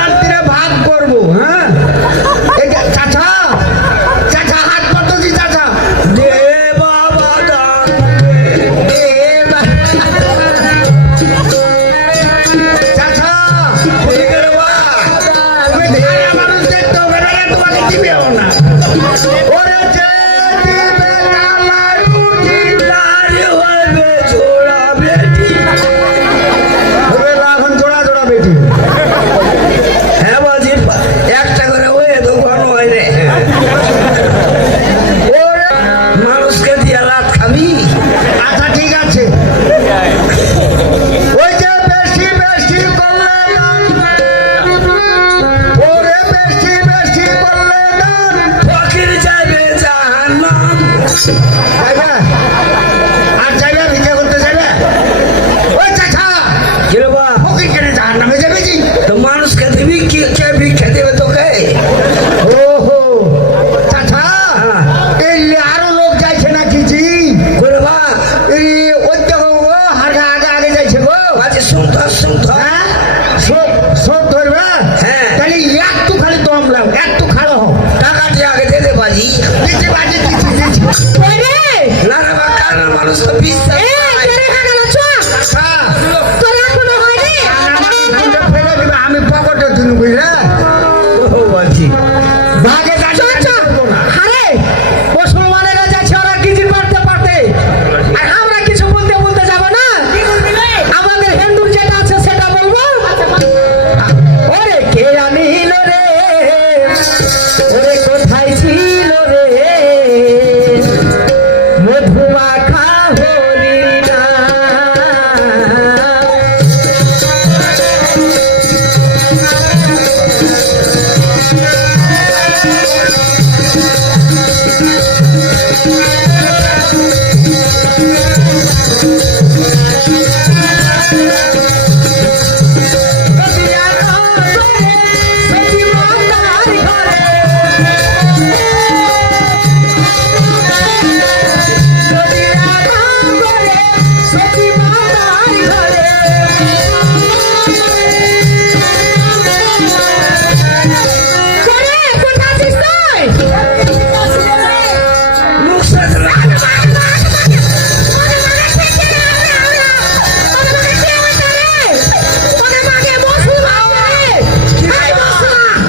রাত্রিরে ভাগ করবো। হ্যাঁ চাচা চাচা হাত পাতছি চাচা দে বাবা দান চাচা তুমি ধারা মানুষ দেখতে হবে না রে, তোমাকে দিবেও না। ওরে যে দিবে কালা রুটি লারি হবে ছোড়া বেটি হবে না, এখন জোড়া জোড়া বেটি। হ্যাঁ বাজি একটা করে হয়ে তো ঘন হয় রে ওরে মানুষকে দিয়ে রাত খাবি আচ্ছা ঠিক আছে। ওই যে বেশি বেশি করলে দান, ওরে বেশি বেশি করলে দান। ফকির যাবে জাহান্নাম যাইবে আর যাইবে ভিক্ষা করতে যাইবে? ওই চাচা কি রে বা ফকির কেন জাহান্নামে যাবে জি? তো মানুষকে দিবি কি কে ভিক্ষা দেবে তোকে ওহো চাচা এলে আরো লোক যাইছে নাকি জি? করে বা এই ওই দেখো ও আগে আগে আগে যাইছে গো। বাজি শুনতো হ্যাঁ সব সব ধরবে। হ্যাঁ। তাহলে একটু খালি দম লাও, একটু খাড়ো হও। টাকা দিয়ে আগে দে দে বাজি দিচ্ছি বাজি দিচ্ছি দিচ্ছি। না রে বা কারণ মানুষ তো বিশ্বাস চাচা আমরা ফেলে দিবে, আমি পকেটে দিনু বুঝলে ও বাজি ভাগে গাড়ি করবো না। মুসলমানেরা যাচ্ছে ওরা কিছু করতে পারতে আর আমরা কিছু বলতে বলতে যাব না। আমাদের হিন্দুর যেটা আছে সেটা বলবো। ওরে কে আনিল রে, ওরে কোথায় ছিল রে, মধুমাখা হরির নাম।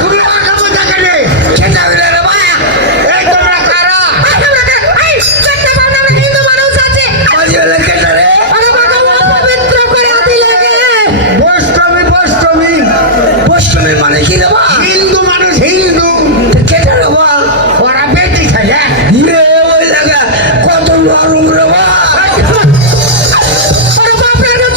তুমি আমাকে বোঝা কেন? খেতে হবে রে বা এই তোমরা কারা? বাজি হলে খেতে রে বৈষ্ণবী বৈষ্ণবী পশ্চিমে মানে কি রে বা হিন্দু মানুষ হিন্দু, খেতে রে বা ওরা বেটি খায়। হ্যাঁ? ইয়ে ওই জায়গা কত নরম রে বা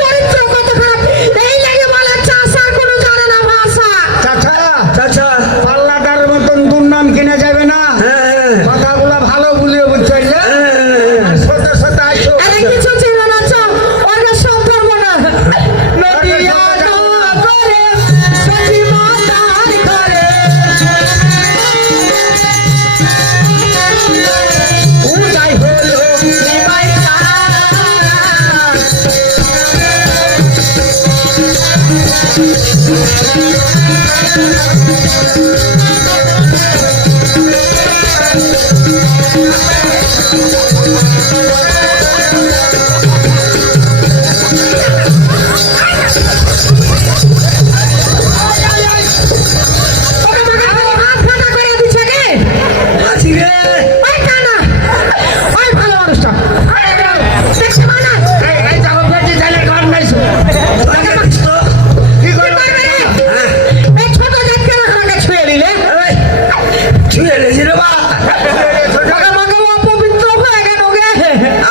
চরিত্র কত খারাপ, এই লাগে বলে চাষার কোনো জানে না ভাষা। চাচা চাচা পাল্লাটার মতন দুর্নাম কিনে যাবে না। হ্যাঁ কথাগুলো ভালো বলিয়ে বুঝতে পারলে? আর সত্যি সত্যি আইসো। আরে কিছু ছিল না, চল ওকে সব করবো না। নদিয়া নগরে সতী মাতার ঘরে উদয় হলো নিমাই তারা। ওকে আমাকে হাত ফাটা করে দিচ্ছে কে? বাজি রে ওই কানা, ওই ভালো মানুষটা। দেখতে পাও না? এই দেখো বেটি তাহলে ঘর নাইছো। তোকে দেখিস তো কি কি করবে? করবে রে? হ্যাঁ এই ছোট জাতকে আমাকে ছুঁয়ে দিলে। এই, ছুঁয়ে লেছি রে বা ওকে আমাকে অপবিত্র হয়ে গেল গে।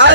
আর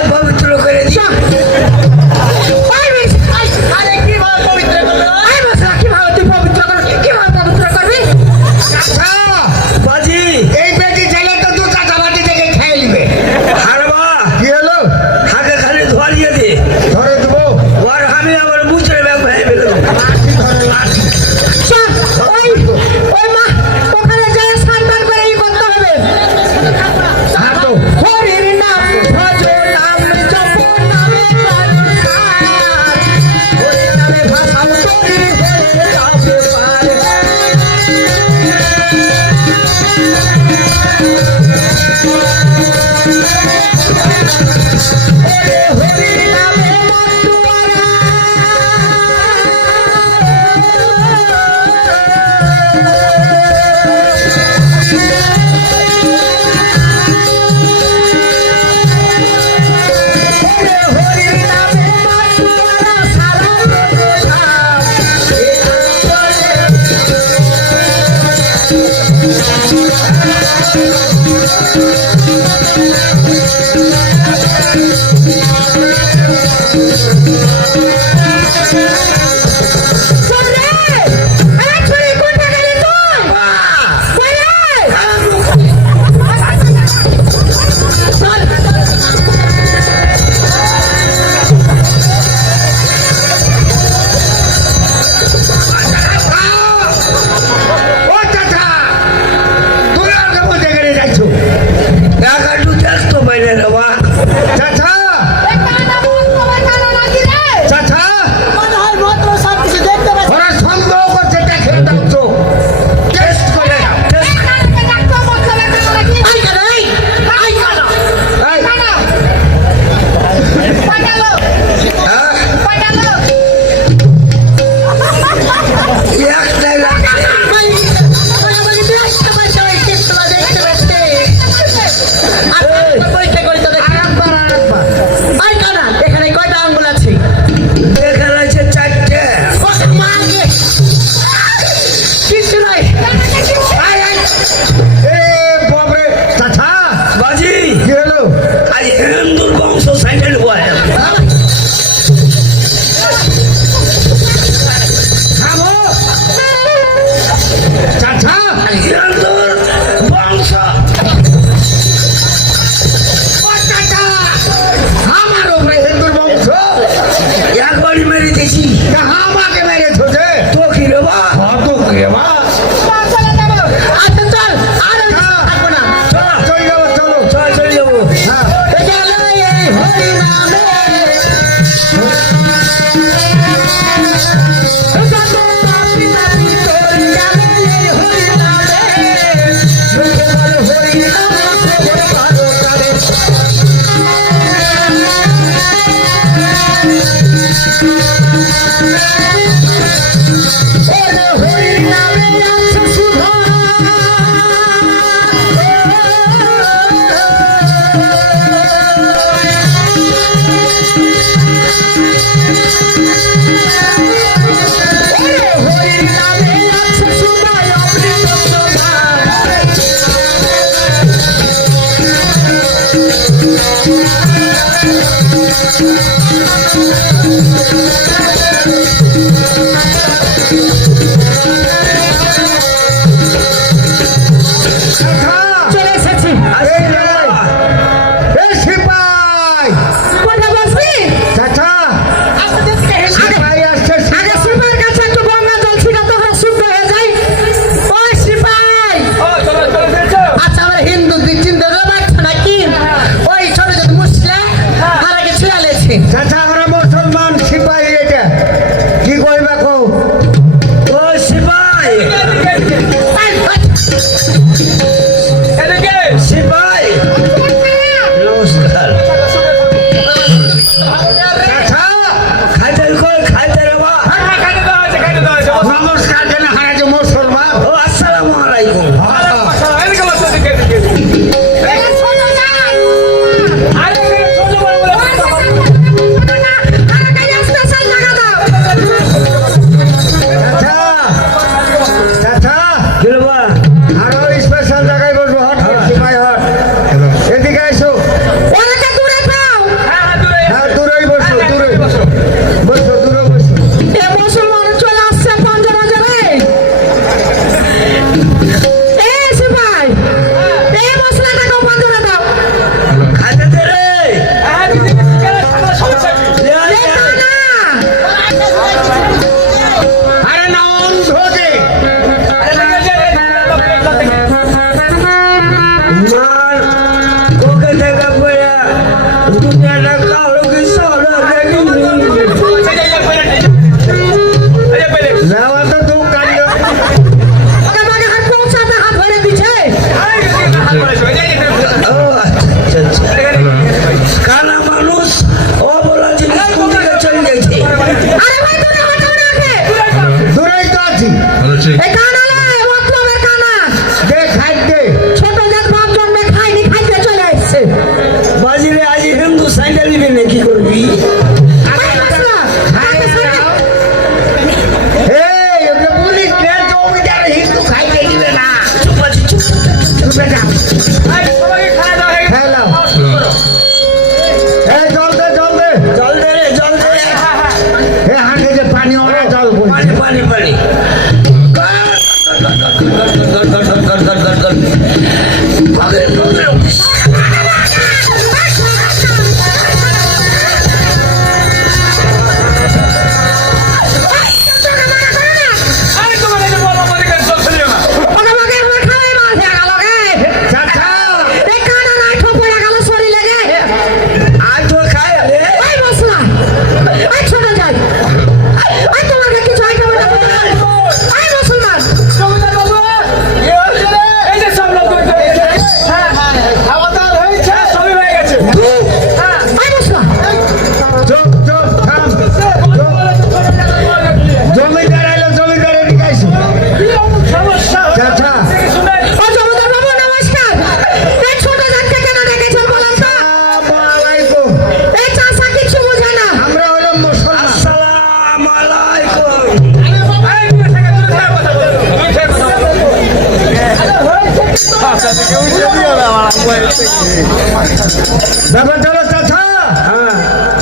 ব্যাপারটা হলো চাচা, হ্যাঁ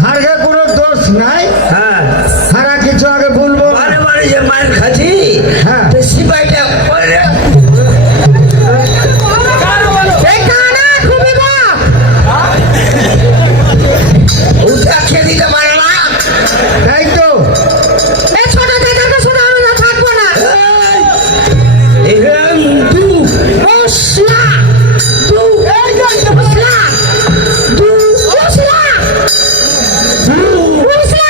হারকে কোনো দোষ নাই, হ্যাঁ হারা কিছু আগে বলবো। বারে বারে যে মায়ের খাচ্ছি হ্যাঁ। তো সিপাইটা করে এই কানা খুবই বাপ। উঠে খেয়ে দিতে পারে না। তাই তো এই ছোট জায়গাটা শুনে আমি না থাকবো না। এরকম দু মশলা দু মশলা দু মশলা মশলা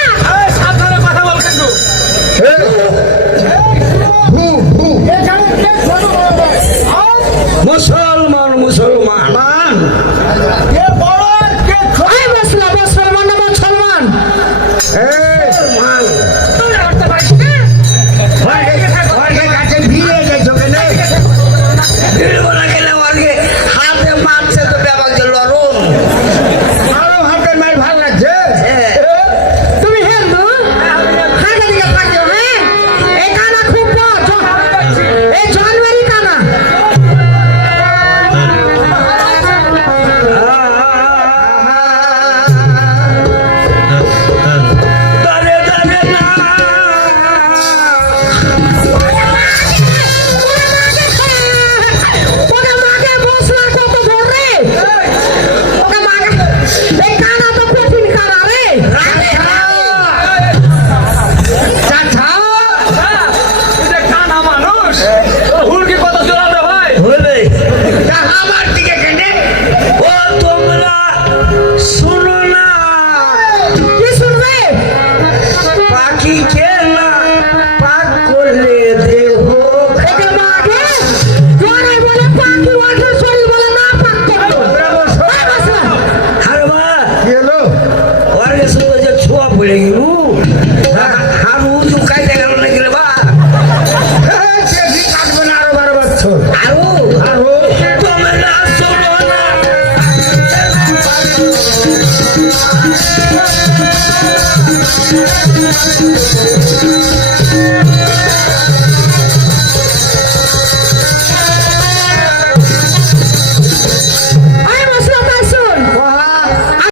ভু ভু মুসলমান মুসলমান মান এই মশলা মুসলমান না মুসলমান? এই মান তুই করতে পারিস না? হারকে কাছে ভিড়ে গেছো কেন? ভিড়বো না গেলে ওকে হাতে মারছে তো ব্যাপারকে লড়ুন। আরো হাতের মায়ের ভাল লাগছে। তুমি হিন্দু হাঁটা দিকে থাকো। হ্যাঁ এই কানা খুব বড়, এই জলবেরি কানা। দাঁড়ে দাঁড়ে না ওকে মাকে মশলা কত ধরে, ওকে মাকে এই কানা তো কঠিন কানা রে। চাচা হলে তা আমার দিকে কেন? ও তোমরা শুনো না কি শুনবে? পাখি কে না পাক করলে দেহ ওকে মাকে জোরে বলে পাখি ওঠে, শরীর বলে না পাক করতো। এই মশলা হারবা কি হলো? ওর কাছে ওই যে ছোঁয়া পড়ে গেল আর উঁচু কাইতে গেল না গেলে বা কেজি কাটবে না আরো 12 বছর। আরো আরো তোমরা শোনো না এই